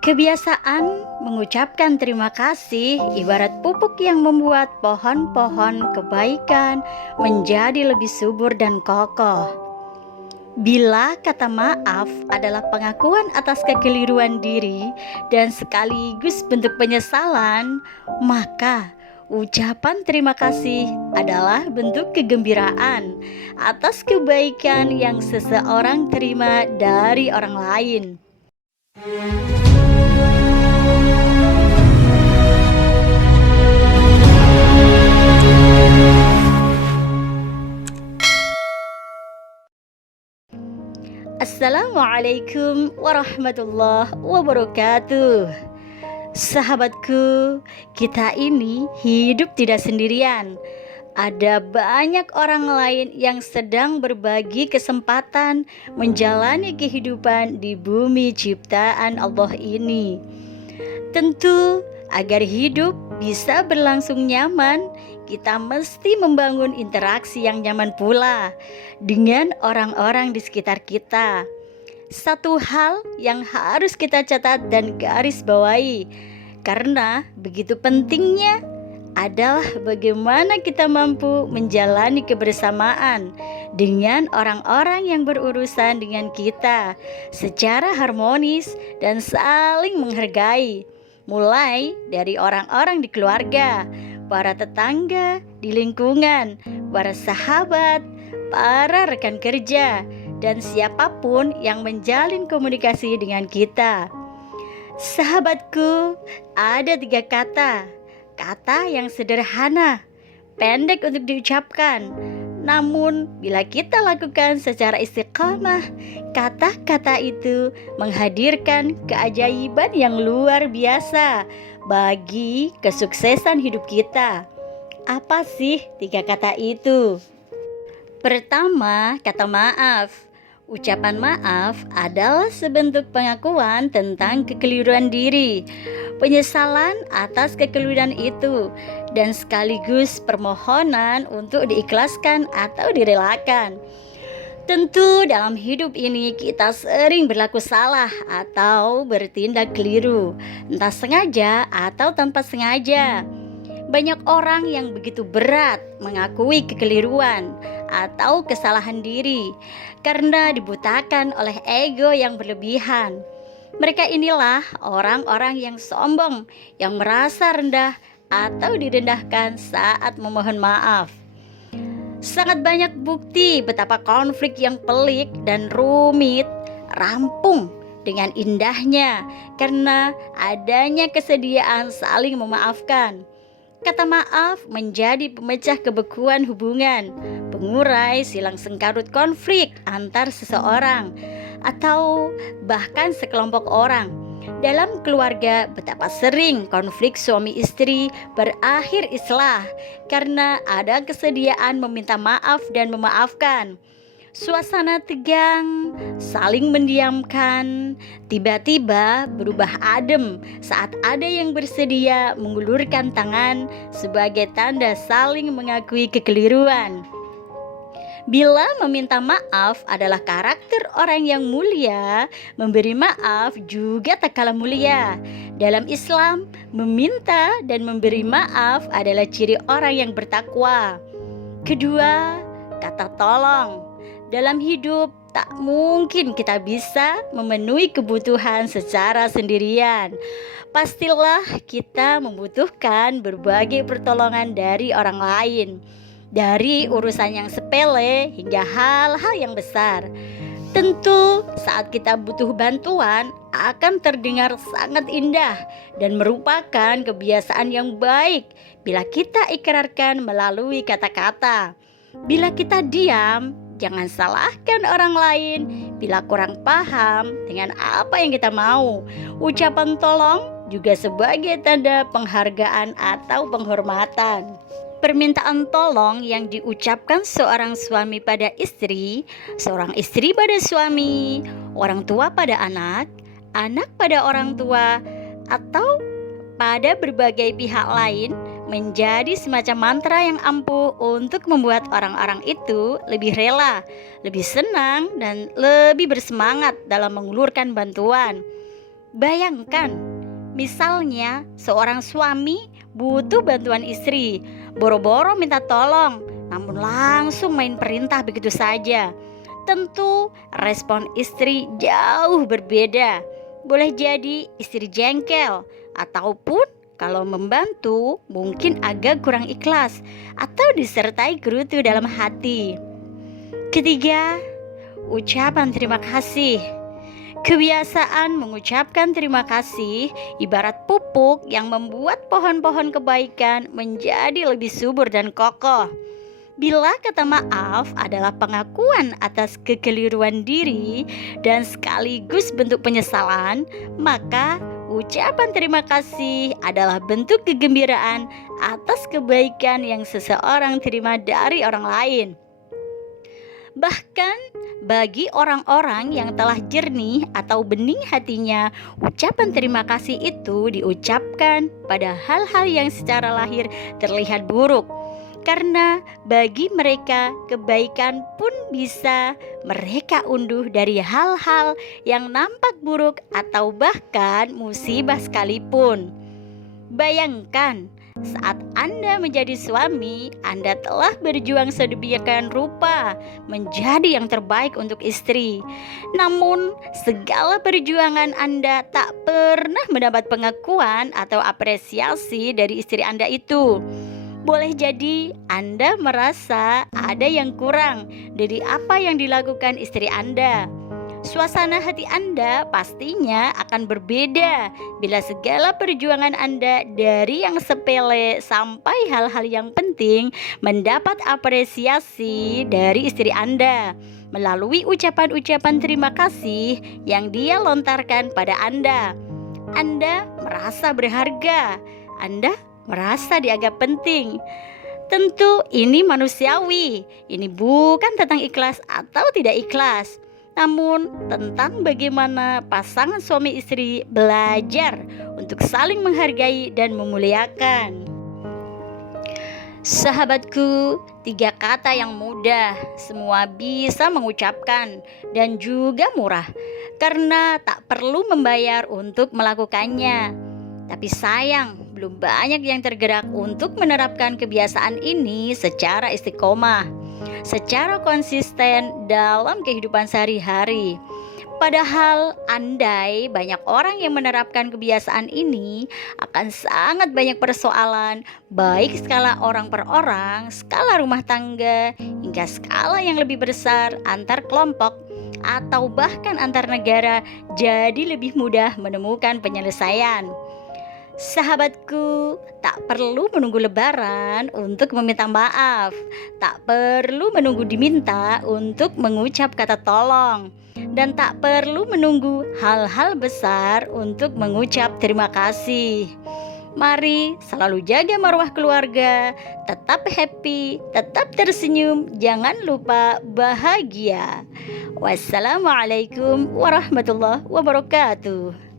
Kebiasaan mengucapkan terima kasih ibarat pupuk yang membuat pohon-pohon kebaikan menjadi lebih subur dan kokoh. Bila kata maaf adalah pengakuan atas kekeliruan diri dan sekaligus bentuk penyesalan, maka ucapan terima kasih adalah bentuk kegembiraan atas kebaikan yang seseorang terima dari orang lain. Assalamualaikum warahmatullahi wabarakatuh. Sahabatku, kita ini hidup tidak sendirian. Ada banyak orang lain yang sedang berbagi kesempatan menjalani kehidupan di bumi ciptaan Allah ini. Tentu, agar hidup bisa berlangsung nyaman, kita mesti membangun interaksi yang nyaman pula dengan orang-orang di sekitar kita. Satu hal yang harus kita catat dan garis bawahi, karena begitu pentingnya adalah bagaimana kita mampu menjalani kebersamaan dengan orang-orang yang berurusan dengan kita secara harmonis dan saling menghargai. Mulai dari orang-orang di keluarga, para tetangga di lingkungan, para sahabat, para rekan kerja, dan siapapun yang menjalin komunikasi dengan kita. Sahabatku, ada 3 kata yang sederhana, pendek untuk diucapkan. Namun, bila kita lakukan secara istiqamah, kata-kata itu menghadirkan keajaiban yang luar biasa bagi kesuksesan hidup kita. Apa sih 3 kata itu? Pertama, kata maaf. Ucapan maaf adalah sebentuk pengakuan tentang kekeliruan diri, penyesalan atas kekeliruan itu, dan sekaligus permohonan untuk diikhlaskan atau direlakan. Tentu dalam hidup ini kita sering berlaku salah atau bertindak keliru, entah sengaja atau tanpa sengaja. Banyak orang yang begitu berat mengakui kekeliruan atau kesalahan diri karena dibutakan oleh ego yang berlebihan. Mereka inilah orang-orang yang sombong, yang merasa rendah atau direndahkan saat memohon maaf. Sangat banyak bukti betapa konflik yang pelik dan rumit rampung dengan indahnya karena adanya kesediaan saling memaafkan. Kata maaf menjadi pemecah kebekuan hubungan, pengurai silang sengkarut konflik antar seseorang atau bahkan sekelompok orang. Dalam keluarga, betapa sering konflik suami istri berakhir islah karena ada kesediaan meminta maaf dan memaafkan. Suasana tegang, saling mendiamkan, tiba-tiba berubah adem saat ada yang bersedia mengulurkan tangan sebagai tanda saling mengakui kekeliruan. Bila meminta maaf adalah karakter orang yang mulia, memberi maaf juga tak kalah mulia. Dalam Islam, meminta dan memberi maaf adalah ciri orang yang bertakwa. Kedua, kata tolong. Dalam hidup, tak mungkin kita bisa memenuhi kebutuhan secara sendirian. Pastilah kita membutuhkan berbagai pertolongan dari orang lain, dari urusan yang sepele hingga hal-hal yang besar. Tentu saat kita butuh bantuan akan terdengar sangat indah dan merupakan kebiasaan yang baik bila kita ikrarkan melalui kata-kata. Bila kita diam, jangan salahkan orang lain bila kurang paham dengan apa yang kita mau. Ucapan tolong juga sebagai tanda penghargaan atau penghormatan. Permintaan tolong yang diucapkan seorang suami pada istri, seorang istri pada suami, orang tua pada anak, anak pada orang tua, atau pada berbagai pihak lain menjadi semacam mantra yang ampuh untuk membuat orang-orang itu lebih rela, lebih senang, dan lebih bersemangat dalam mengulurkan bantuan. Bayangkan, misalnya seorang suami butuh bantuan istri, boro-boro minta tolong, namun langsung main perintah begitu saja. Tentu respon istri jauh berbeda. Boleh jadi istri jengkel, ataupun kalau membantu mungkin agak kurang ikhlas atau disertai gerutu dalam hati. Ketiga, ucapan terima kasih. Kebiasaan mengucapkan terima kasih ibarat pupuk yang membuat pohon-pohon kebaikan menjadi lebih subur dan kokoh. Bila kata maaf adalah pengakuan atas kekeliruan diri dan sekaligus bentuk penyesalan, maka ucapan terima kasih adalah bentuk kegembiraan atas kebaikan yang seseorang terima dari orang lain. Bahkan bagi orang-orang yang telah jernih atau bening hatinya, ucapan terima kasih itu diucapkan pada hal-hal yang secara lahir terlihat buruk. Karena bagi mereka kebaikan pun bisa mereka unduh dari hal-hal yang nampak buruk atau bahkan musibah sekalipun. Bayangkan, saat Anda menjadi suami, Anda telah berjuang sedemikian rupa menjadi yang terbaik untuk istri. Namun, segala perjuangan Anda tak pernah mendapat pengakuan atau apresiasi dari istri Anda itu. Boleh jadi Anda merasa ada yang kurang dari apa yang dilakukan istri Anda. Suasana hati Anda pastinya akan berbeda bila segala perjuangan Anda dari yang sepele sampai hal-hal yang penting mendapat apresiasi dari istri Anda melalui ucapan-ucapan terima kasih yang dia lontarkan pada Anda. Anda merasa berharga, Anda merasa dianggap penting. Tentu ini manusiawi. Ini bukan tentang ikhlas atau tidak ikhlas, namun tentang bagaimana pasangan suami istri belajar untuk saling menghargai dan memuliakan. Sahabatku, 3 kata yang mudah, semua bisa mengucapkan dan juga murah karena tak perlu membayar untuk melakukannya. Tapi sayang, belum banyak yang tergerak untuk menerapkan kebiasaan ini secara istiqomah, secara konsisten dalam kehidupan sehari-hari. Padahal andai banyak orang yang menerapkan kebiasaan ini, akan sangat banyak persoalan, baik skala orang per orang, skala rumah tangga, hingga skala yang lebih besar antar kelompok, atau bahkan antar negara, jadi lebih mudah menemukan penyelesaian. Sahabatku, tak perlu menunggu lebaran untuk meminta maaf. Tak perlu menunggu diminta untuk mengucap kata tolong. Dan tak perlu menunggu hal-hal besar untuk mengucap terima kasih. Mari selalu jaga marwah keluarga, tetap happy, tetap tersenyum, jangan lupa bahagia. Wassalamualaikum warahmatullahi wabarakatuh.